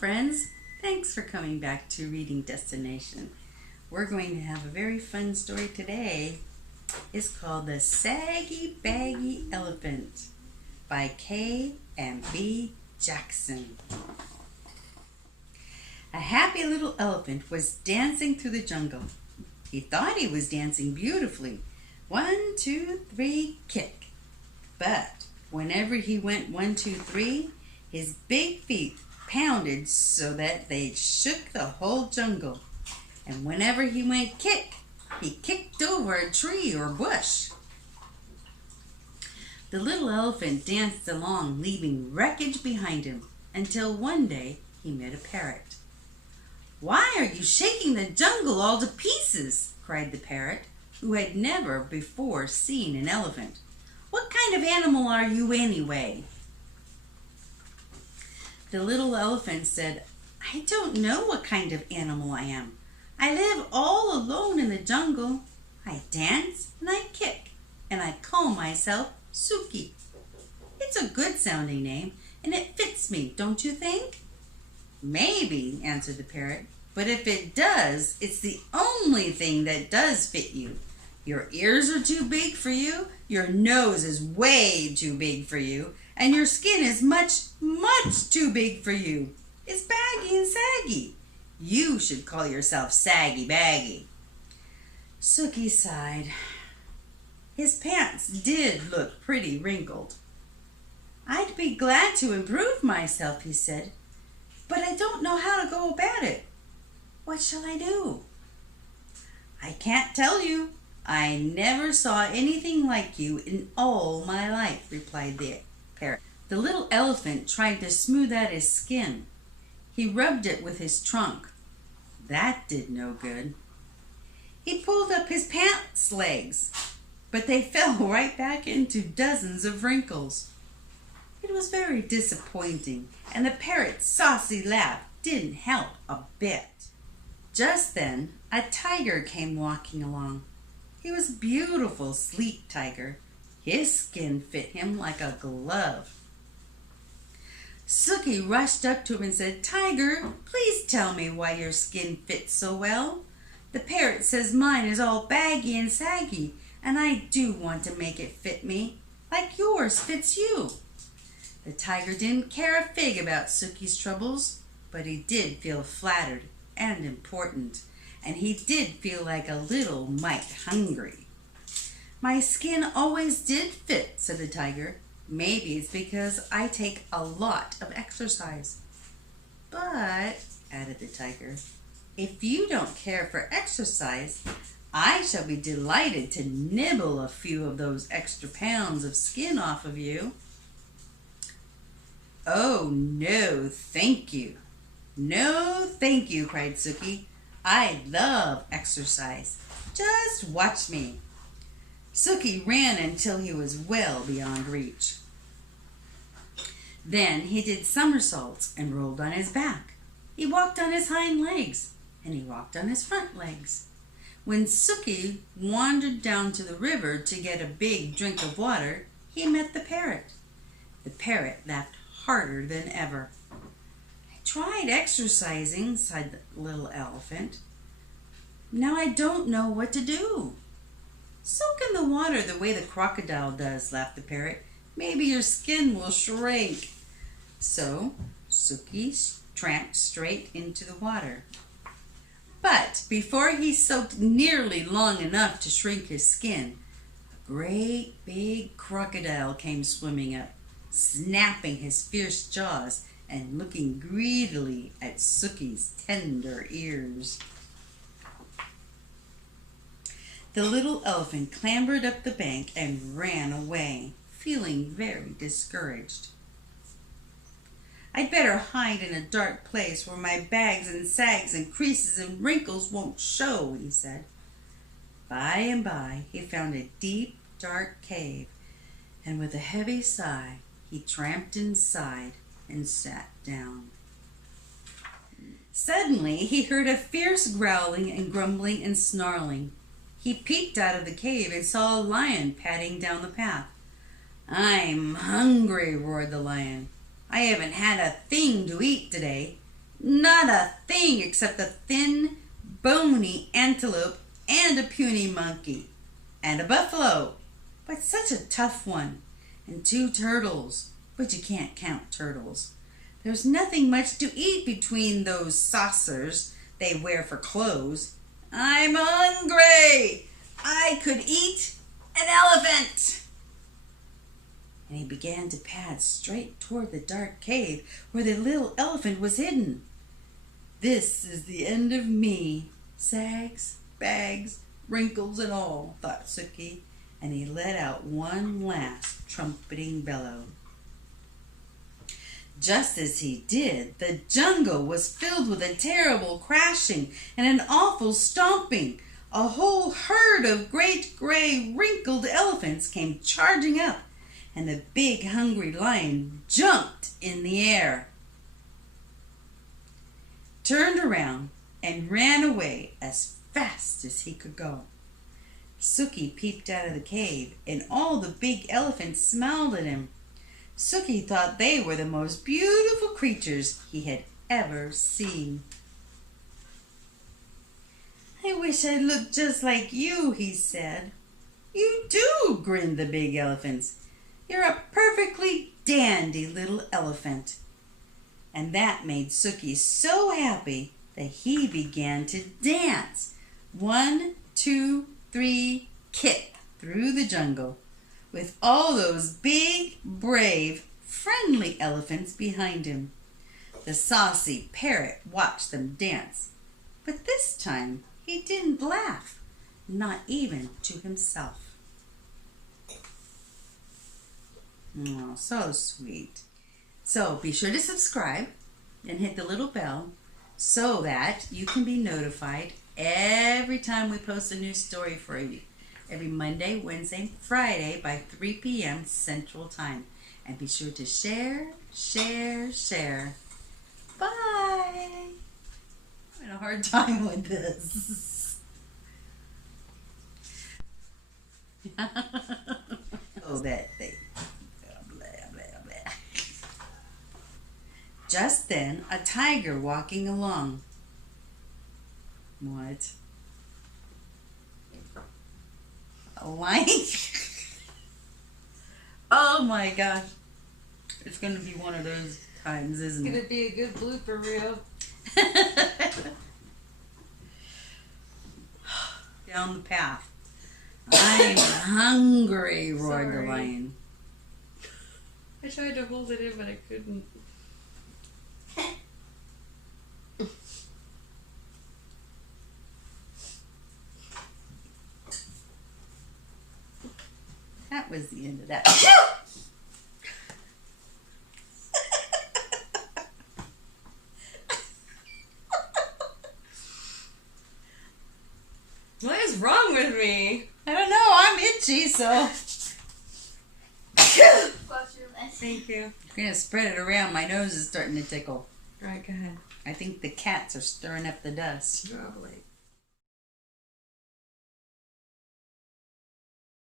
friends. Thanks for coming back to Reading Destination. We're going to have a very fun story today. It's called The Saggy, Baggy Elephant by K. and B. Jackson. A happy little elephant was dancing through the jungle. He thought he was dancing beautifully. 1, 2, 3, kick. But whenever he went 1, 2, 3, his big feet pounded so that they shook the whole jungle. And whenever he went kick, he kicked over a tree or bush. The little elephant danced along, leaving wreckage behind him, until one day he met a parrot. "Why are you shaking the jungle all to pieces?" cried the parrot, who had never before seen an elephant. "What kind of animal are you anyway?" The little elephant said, "I don't know what kind of animal I am. I live all alone in the jungle. I dance and I kick, and I call myself Sooki. It's a good sounding name, and it fits me, don't you think?" "Maybe," answered the parrot, "but if it does, it's the only thing that does fit you. Your ears are too big for you, your nose is way too big for you, and your skin is much, much too big for you. It's baggy and saggy. You should call yourself Saggy Baggy." Sooki sighed. His pants did look pretty wrinkled. "I'd be glad to improve myself," he said, "but I don't know how to go about it. What shall I do?" "I can't tell you. I never saw anything like you in all my life," replied the parrot. The little elephant tried to smooth out his skin. He rubbed it with his trunk. That did no good. He pulled up his pants legs, but they fell right back into dozens of wrinkles. It was very disappointing, and the parrot's saucy laugh didn't help a bit. Just then, a tiger came walking along. He was a beautiful, sleek tiger. His skin fit him like a glove. Sooki rushed up to him and said, "Tiger, please tell me why your skin fits so well. The parrot says mine is all baggy and saggy, and I do want to make it fit me, like yours fits you." The tiger didn't care a fig about Sooki's troubles, but he did feel flattered and important, and he did feel like a little mite hungry. "My skin always did fit," said the tiger. "Maybe it's because I take a lot of exercise. But," added the tiger, "if you don't care for exercise, I shall be delighted to nibble a few of those extra pounds of skin off of you." "Oh, no, thank you. No, thank you," cried Sooki. "I love exercise. Just watch me." Sooki ran until he was well beyond reach. Then he did somersaults and rolled on his back. He walked on his hind legs, and he walked on his front legs. When Sooki wandered down to the river to get a big drink of water, he met the parrot. The parrot laughed harder than ever. "I tried exercising," sighed the little elephant. "Now I don't know what to do." "Soak in the water the way the crocodile does," laughed the parrot. "Maybe your skin will shrink." So Sooki tramped straight into the water. But before he soaked nearly long enough to shrink his skin, a great big crocodile came swimming up, snapping his fierce jaws and looking greedily at Sooki's tender ears. The little elephant clambered up the bank and ran away, feeling very discouraged. "I'd better hide in a dark place where my bags and sags and creases and wrinkles won't show," he said. By and by he found a deep, dark cave, and with a heavy sigh he tramped inside and sat down. Suddenly he heard a fierce growling and grumbling and snarling. He peeked out of the cave and saw a lion padding down the path. "I'm hungry," roared the lion. "I haven't had a thing to eat today. Not a thing except a thin, bony antelope and a puny monkey and a buffalo, but such a tough one, and 2 turtles, but you can't count turtles. There's nothing much to eat between those saucers they wear for clothes. I'm hungry. I could eat an elephant. And he began to pad straight toward the dark cave where the little elephant was hidden. This is the end of me, sags, bags, wrinkles and all, thought Sooki, and he let out one last trumpeting bellow. Just as he did, the jungle was filled with a terrible crashing and an awful stomping. A whole herd of great gray wrinkled elephants came charging up, and the big hungry lion jumped in the air, turned around, and ran away as fast as he could go. Sooki peeped out of the cave, and all the big elephants smiled at him. Sooki thought they were the most beautiful creatures he had ever seen. I wish I looked just like you, he said. You do, grinned the big elephants. You're a perfectly dandy little elephant. And that made Sooki so happy that he began to dance. 1, 2, 3, kick through the jungle, with all those big, brave, friendly elephants behind him. The saucy parrot watched them dance, but this time he didn't laugh, not even to himself. Oh, so sweet. So be sure to subscribe and hit the little bell so that you can be notified every time we post a new story for you. Every Monday, Wednesday, Friday by 3 p.m. Central Time. And be sure to share, share, share. Bye. I'm having a hard time with this. Oh, that thing. Blah, blah, blah. Just then, a tiger walking along. What? A lion? Oh my gosh. It's going to be one of those times, isn't it? It's going to be a good blooper reel. Down the path. I'm hungry, roared the lion. I tried to hold it in, but I couldn't. That was the end of that. What is wrong with me? I don't know. I'm itchy, so. Thank you. I'm going to spread it around. My nose is starting to tickle. All right, go ahead. I think the cats are stirring up the dust. Probably.